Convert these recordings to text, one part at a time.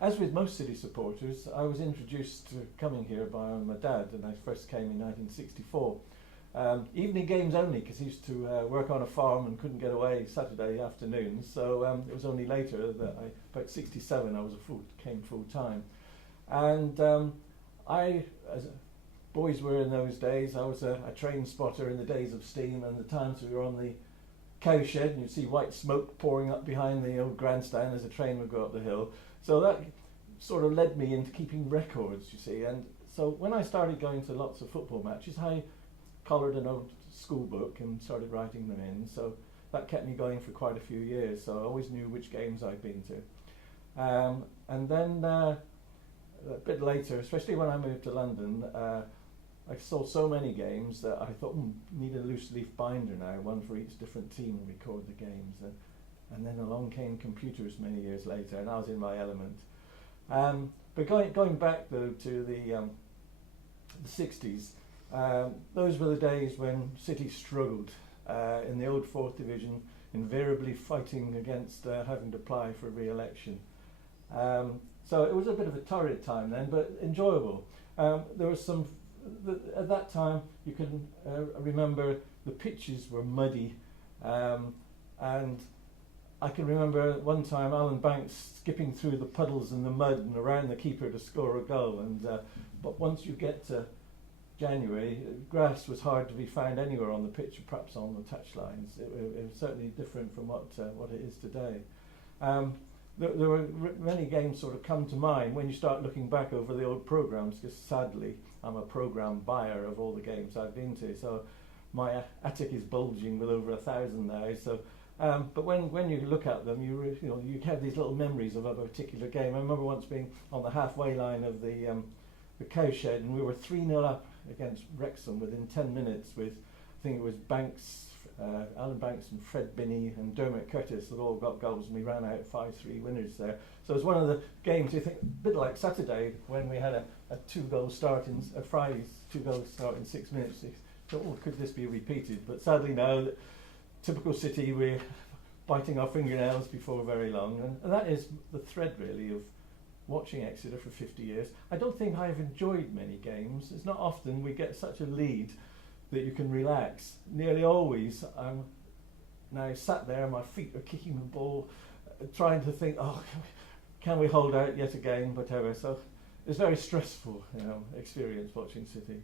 As with most City supporters, I was introduced to coming here by my dad, and I first came in 1964. Evening games only, because he used to work on a farm and couldn't get away Saturday afternoons. So it was only later that about 67, came full time. And as boys were in those days, I was a train spotter in the days of steam and the times we were on the cow shed, and you'd see white smoke pouring up behind the old grandstand as a train would go up the hill. So that sort of led me into keeping records, you see. And so when I started going to lots of football matches, I collared an old school book and started writing them in. So that kept me going for quite a few years. So I always knew which games I'd been to. And then a bit later, especially when I moved to London, I saw so many games that I thought, need a loose leaf binder now, one for each different team, and record the games. And then along came computers many years later, and I was in my element. But going back though to the 60s, those were the days when City struggled in the old 4th Division, invariably fighting against having to apply for re-election. So it was a bit of a torrid time then, but enjoyable. There was some, at that time, you can remember the pitches were muddy, and I can remember one time Alan Banks skipping through the puddles and the mud and around the keeper to score a goal. And but once you get to January, grass was hard to be found anywhere on the pitch, perhaps on the touchlines. It was certainly different from what it is today. There were many games sort of come to mind when you start looking back over the old programmes, because sadly I'm a programme buyer of all the games I've been to, so my attic is bulging with over 1,000 now. So, but when you look at them, you have these little memories of a particular game. I remember once being on the halfway line of the cowshed, and we were 3-0 up against Wrexham within 10 minutes with, I think it was Banks, Alan Banks and Fred Binney and Dermot Curtis that all got goals, and we ran out 5-3 winners there. So it was one of the games, you think, a bit like Saturday when we had a 2-goal start in Friday's 2-goal start in 6 minutes. You thought, could this be repeated? But sadly now, typical City, we're biting our fingernails before very long, and that is the thread really of watching Exeter for 50 years. I don't think I've enjoyed many games. It's not often we get such a lead that you can relax. Nearly always I'm now sat there, my feet are kicking the ball, trying to think, can we hold out yet again, whatever. So it's very stressful, experience watching City.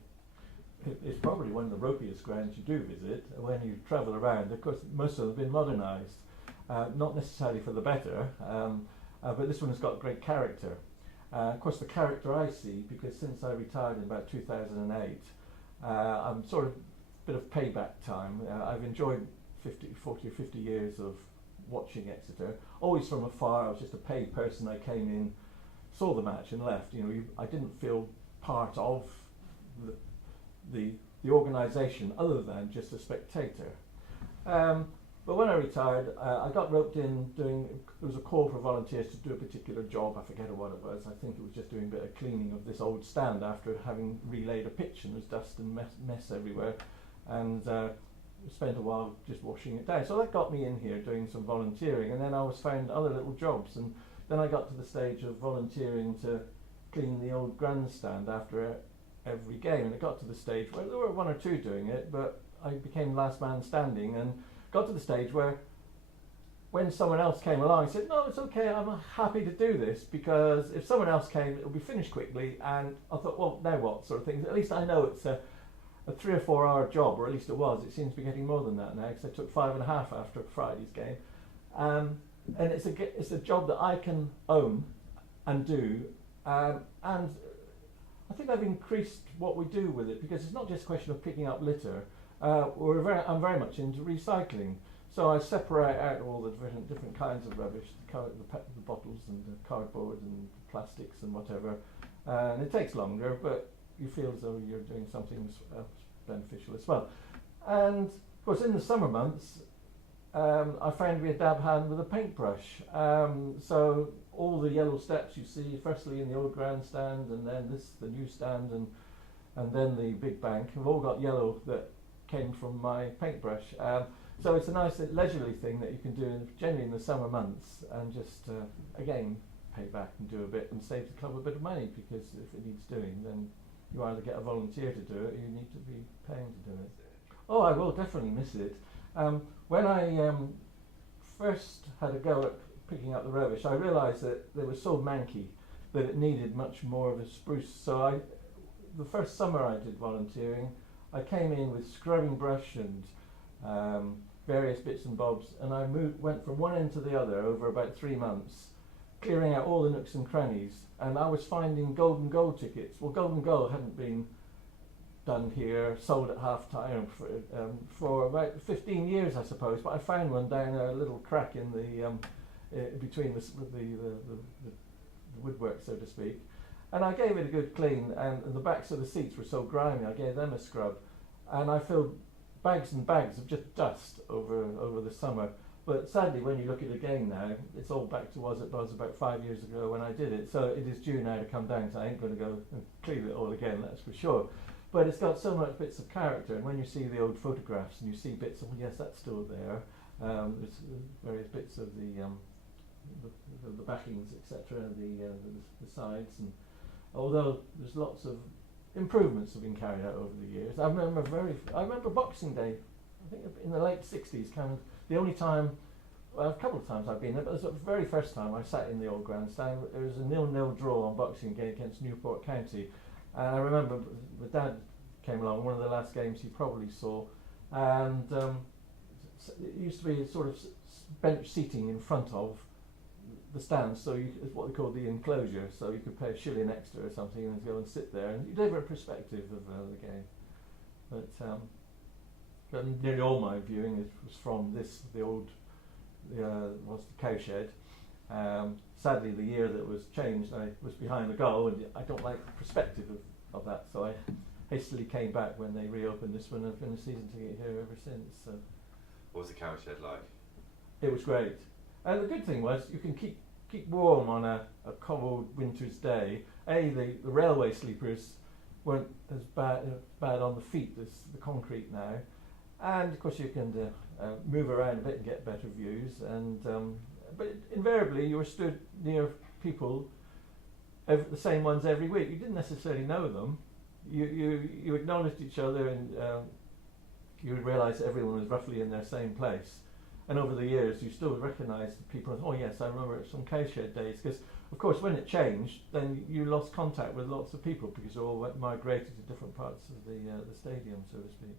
It's probably one of the ropiest grounds you do visit when you travel around. Of course, most of them have been modernised, not necessarily for the better, but this one has got great character. Of course, the character I see, because since I retired in about 2008, I'm sort of a bit of payback time. I've enjoyed 40 or 50 years of watching Exeter, always from afar. I was just a paid person. I came in, saw the match and left. I didn't feel part of the organisation other than just a spectator. But when I retired, I got roped in there was a call for volunteers to do a particular job. I forget what it was. I think it was just doing a bit of cleaning of this old stand after having relaid a pitch, and there was dust and mess everywhere, and spent a while just washing it down. So that got me in here doing some volunteering, and then I was found other little jobs, and then I got to the stage of volunteering to clean the old grandstand after every game, and it got to the stage where there were one or two doing it, but I became last man standing, and got to the stage where when someone else came along, I said, no, it's okay, I'm happy to do this, because if someone else came, it'll be finished quickly. And I thought, well, now what, sort of thing. At least I know it's a 3 or 4 hour job, or at least it was. It seems to be getting more than that now, because I took 5.5 after Friday's game. And it's a job that I can own and do, and I think I've increased what we do with it, because it's not just a question of picking up litter. I'm very much into recycling, so I separate out all the different kinds of rubbish, the bottles and the cardboard and plastics and whatever, and it takes longer, but you feel as though you're doing something beneficial as well. And of course, in the summer months, I found we a dab hand with a paintbrush. So all the yellow steps you see, firstly in the old grandstand, and then the new stand, and then the big bank, have all got yellow that came from my paintbrush. So it's a nice leisurely thing that you can do generally in the summer months, and just again pay back and do a bit and save the club a bit of money, because if it needs doing, then you either get a volunteer to do it or you need to be paying to do it. Oh, I will definitely miss it. When I first had a go at picking up the rubbish, I realised that they were so manky that it needed much more of a spruce. So the first summer I did volunteering, I came in with scrubbing brush and various bits and bobs, and I went from one end to the other over about 3 months, clearing out all the nooks and crannies, and I was finding golden goal tickets. Well, golden goal hadn't been done here, sold at half time for about 15 years, I suppose, but I found one down a little crack in the between the woodwork, so to speak, and I gave it a good clean, and the backs of the seats were so grimy, I gave them a scrub, and I filled bags and bags of just dust over the summer. But sadly, when you look at it again now, it's all back to what it was about 5 years ago when I did it. So it is due now to come down, so I ain't going to go and clean it all again, that's for sure. But it's got so much bits of character, and when you see the old photographs and you see bits of, well, yes, that's still there. There's various bits of the backings, etc., the sides, and although there's lots of improvements have been carried out over the years. I remember Boxing Day, I think in the late 60s, kind of the only time, well, a couple of times I've been there, but it was the very first time I sat in the old grandstand. There was a 0-0 draw on Boxing Day against Newport County, and I remember my dad came along, one of the last games he probably saw, and it used to be sort of bench seating in front of the stands, so it's what they call the enclosure, so you could pay a shilling extra or something and go and sit there, and you'd have a perspective of the game. But nearly all my viewing was from the old was the cowshed. Sadly, the year that was changed, I was behind the goal, and I don't like the perspective of that, so I hastily came back when they reopened this one. I've been a season ticket here ever since. So. What was the cowshed like? It was great, and the good thing was you can keep warm on a cold winter's day. The railway sleepers weren't as bad on the feet as the concrete now, and of course you can move around a bit and get better views. And but invariably you were stood near people, the same ones every week. You didn't necessarily know them. You acknowledged each other, and you would realise that everyone was roughly in their same place. And over the years, you still recognise the people. Oh yes, I remember it from cowshed days. Because of course, when it changed, then you lost contact with lots of people because they all migrated to different parts of the stadium, so to speak.